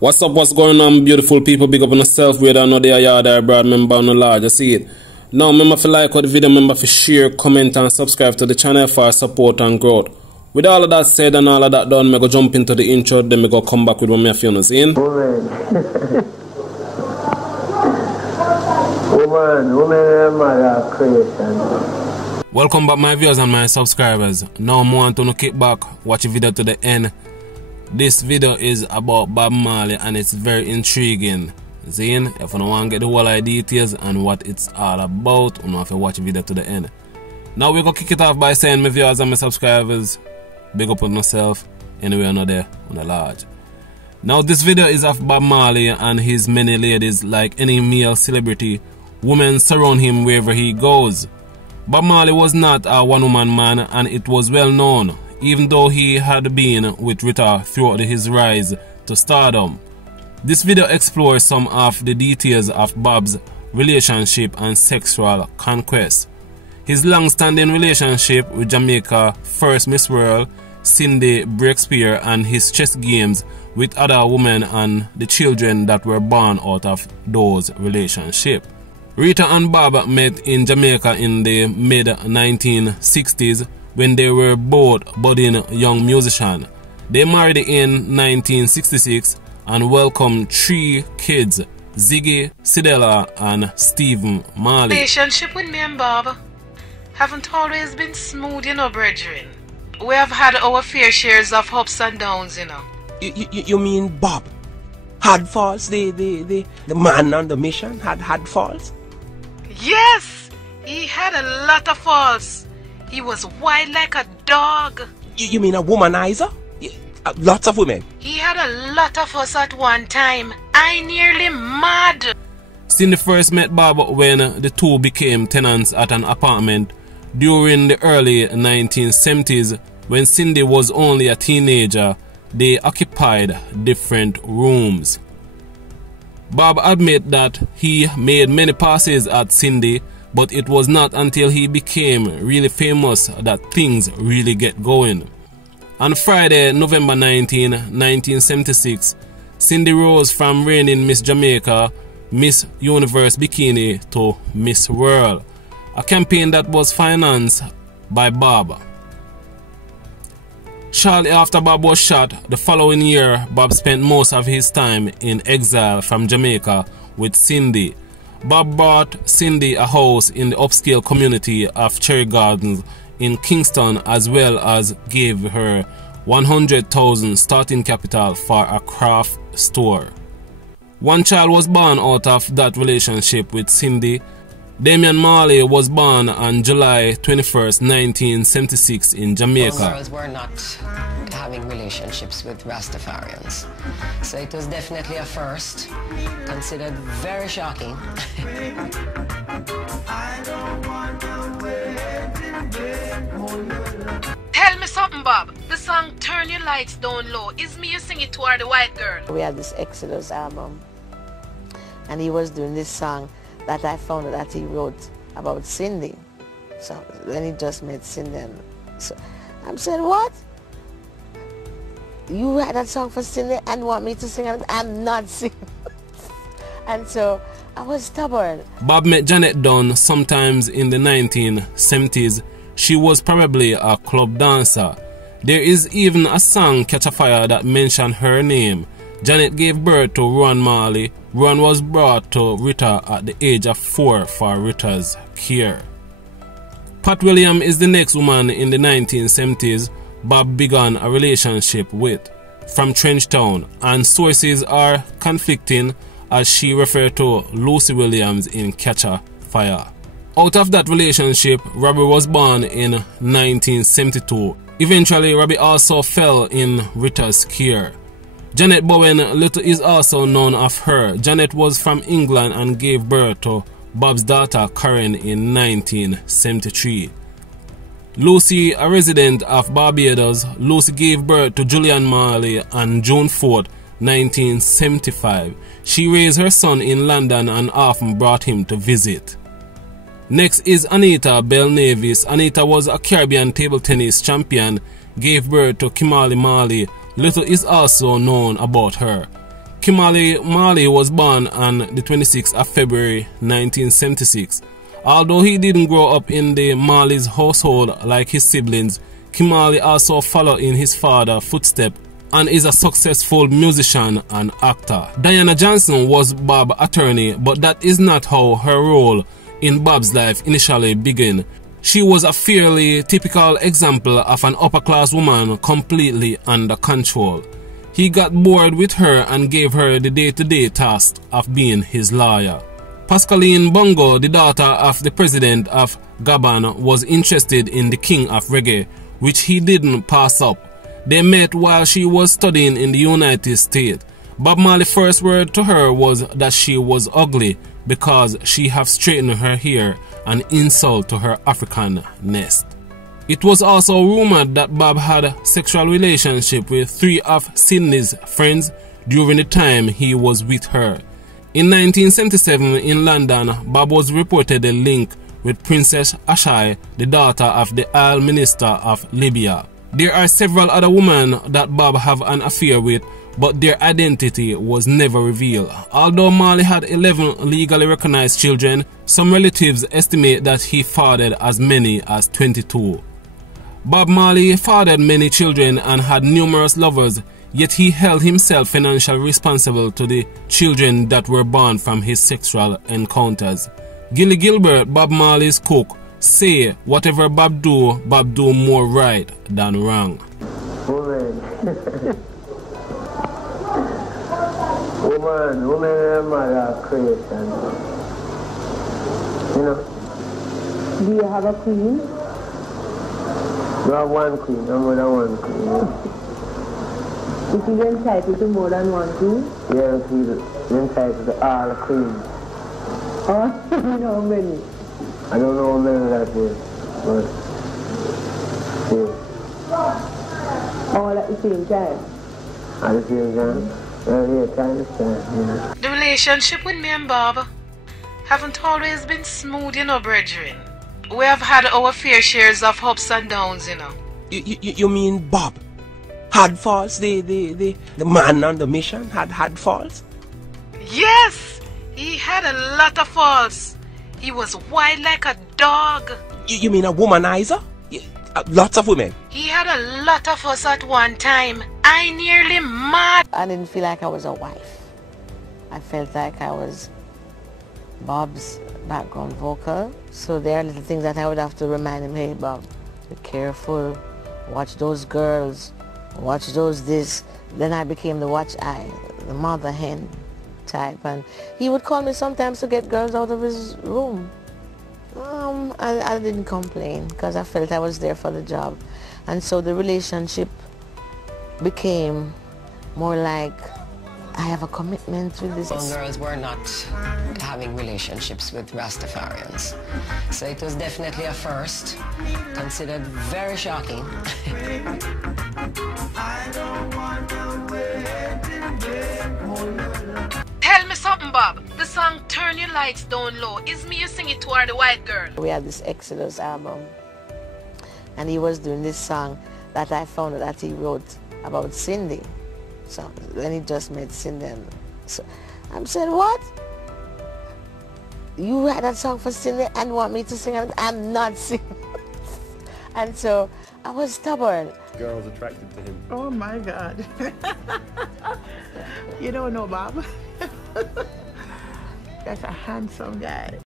What's up, what's going on, beautiful people? Big up on yourself, whether or not they are yard or broad, member on the large, you see it. Now, remember to like the video, remember to share, comment and subscribe to the channel for support and growth. With all of that said and all of that done, I go jump into the intro, then I go come back with what I feel, see? Woman are creation. Welcome back, my viewers and my subscribers. Now I want to kick back, watch the video to the end. This video is about Bob Marley and it's very intriguing. Zane, if you don't want to get the whole details and what it's all about, you have to watch the video to the end. Now we're going to kick it off by saying, my viewers and my subscribers, big up on myself, anyway I'm not there on the large. Now this video is of Bob Marley and his many ladies. Like any male celebrity, women surround him wherever he goes. Bob Marley was not a one-woman man, and it was well known, even though he had been with Rita throughout his rise to stardom. This video explores some of the details of Bob's relationship and sexual conquest. His long-standing relationship with Jamaica first Miss World, Cindy Breakspear, and his chess games with other women and the children that were born out of those relationships. Rita and Bob met in Jamaica in the mid-1960s when they were both budding young musicians. They married in 1966 and welcomed 3 kids, Ziggy, Sidella and Stephen Marley. Relationship with me and Bob haven't always been smooth, you know, brethren. We have had our fair shares of ups and downs, you know. You mean Bob had faults? The man on the mission had faults? Yes, he had a lot of faults. He was wild like a dog. You mean a womanizer? Lots of women. He had a lot of us at one time. I nearly mad. Cindy first met Bob when the two became tenants at an apartment during the early 1970s. When Cindy was only a teenager, they occupied different rooms. Bob admitted that he made many passes at Cindy, but it was not until he became really famous that things really get going. On Friday, November 19, 1976, Cindy rose from reigning Miss Jamaica, Miss Universe Bikini to Miss World, a campaign that was financed by Bob. Shortly after Bob was shot, the following year, Bob spent most of his time in exile from Jamaica with Cindy. Bob bought Cindy a house in the upscale community of Cherry Gardens in Kingston, as well as gave her $100,000 starting capital for a craft store. One child was born out of that relationship with Cindy. Damian Marley was born on July 21st, 1976 in Jamaica. Girls were not having relationships with Rastafarians, so it was definitely a first, considered very shocking. Tell me something, Bob. The song Turn Your Lights Down Low, is me you sing it to her, the white girl? We had this Exodus album, and he was doing this song that I found that he wrote about Cindy. So when he just met Cindy, and so I'm saying, what? You write that song for Cindy and want me to sing it? I'm not singing. And so I was stubborn. Bob met Janet Dunn sometimes in the 1970s. She was probably a club dancer. There is even a song, Catch a Fire, that mentioned her name. Janet gave birth to Ron Marley. Ron was brought to Rita at the age of 4 for Rita's care. Pat Williams is the next woman in the 1970s Bob began a relationship with, from Trenchtown, and sources are conflicting as she referred to Lucy Williams in Catch a Fire. Out of that relationship, Robbie was born in 1972. Eventually, Robbie also fell in Rita's care. Janet Bowen, little is also known of her. Janet was from England and gave birth to Bob's daughter Karen in 1973. Lucy, a resident of Barbados, Lucy gave birth to Julian Marley on June 4, 1975. She raised her son in London and often brought him to visit. Next is Anita Bell Navis. Anita was a Caribbean table tennis champion, gave birth to Kimali Marley. Little is also known about her. Kimali Marley was born on the 26th of February 1976. Although he didn't grow up in the Marley's household like his siblings, Kimali also followed in his father's footsteps and is a successful musician and actor. Diana Johnson was Bob's attorney, but that is not how her role in Bob's life initially began. She was a fairly typical example of an upper-class woman completely under control. He got bored with her and gave her the day-to-day task of being his lawyer. Pascaline Bongo, the daughter of the president of Gabon, was interested in the king of reggae, which he didn't pass up. They met while she was studying in the United States. Bob Marley's first word to her was that she was ugly because she had straightened her hair, an insult to her Africanness. It was also rumored that Bob had a sexual relationship with 3 of Sydney's friends during the time he was with her. In 1977 in London, Bob was reportedly linked with Princess Ashai, the daughter of the Oil Minister of Libya. There are several other women that Bob had an affair with, but their identity was never revealed. Although Marley had 11 legally recognized children, some relatives estimate that he fathered as many as 22. Bob Marley fathered many children and had numerous lovers, yet he held himself financially responsible to the children that were born from his sexual encounters. Gilly Gilbert, Bob Marley's cook, say whatever Bob do more right than wrong. Woman and mother creation. You know? Do you have a queen? You have one queen, no more than one queen. Yeah. Is he entitled to more than one queen? Yes, he's entitled to all queens. Oh, you know how many? I don't know how many that is, but yeah. All at the same time? At the same time? Yeah. The relationship with me and Bob haven't always been smooth, you know, brethren. We have had our fair shares of ups and downs, you know. You mean Bob had faults? The man on the mission had faults? Yes! He had a lot of faults. He was wild like a dog. You mean a womanizer? Lots of women. He had a lot of us at one time. I nearly mad. I didn't feel like I was a wife. I felt like I was Bob's background vocal. So there are little things that I would have to remind him, hey Bob, be careful, watch those girls, watch those this. Then I became the watch eye, the mother hen type. And he would call me sometimes to get girls out of his room. I didn't complain because I felt I was there for the job. And so the relationship became more like I have a commitment with this. Young girls were not having relationships with Rastafarians. So it was definitely a first, considered very shocking. Tell me something, Bob. The song Turn Your Lights Down Low, is me you sing it to or the white girl? We had this Exodus album, and he was doing this song that I found that he wrote about Cindy. So when he just met Cindy, and so I'm saying, what? You write that song for Cindy and want me to sing it? I'm not singing. And so I was stubborn. Girls attracted to him. Oh my God. You don't know Bob? That's a handsome guy.